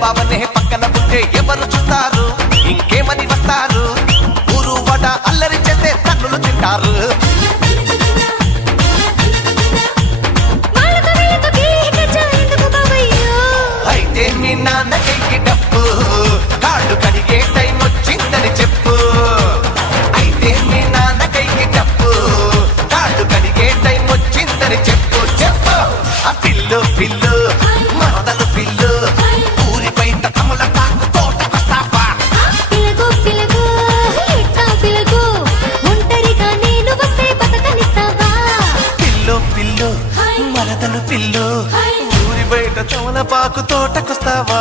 బావనే పక్కన ఉంటే ఎవరు చూస్తారు ఇంకేమని వస్తారు ఊరు వడ అల్లరి చేస్తే తన్నులు తింటారు అయితే మీ నాన్నకి డప్పు కాళ్ళు కడిగే టైం వచ్చిందని చెప్పు అయితే మీ నాన్నకి డప్పు కాళ్ళు కడిగే టైం వచ్చిందని చెప్పు చెప్పు ఆ పిల్లు పిల్లు మరదలు పిల్లు ఊరి బయట తమల కాకు తోటకొస్తావా పిలగు పిలగు ఎట్టా పిలగు ఒంటరిగా నేను వస్తే బతకనిస్తావా పిల్లు పిల్లు మరదలు పిల్లు ఊరి బయట తమల పాకు తోటకొస్తావా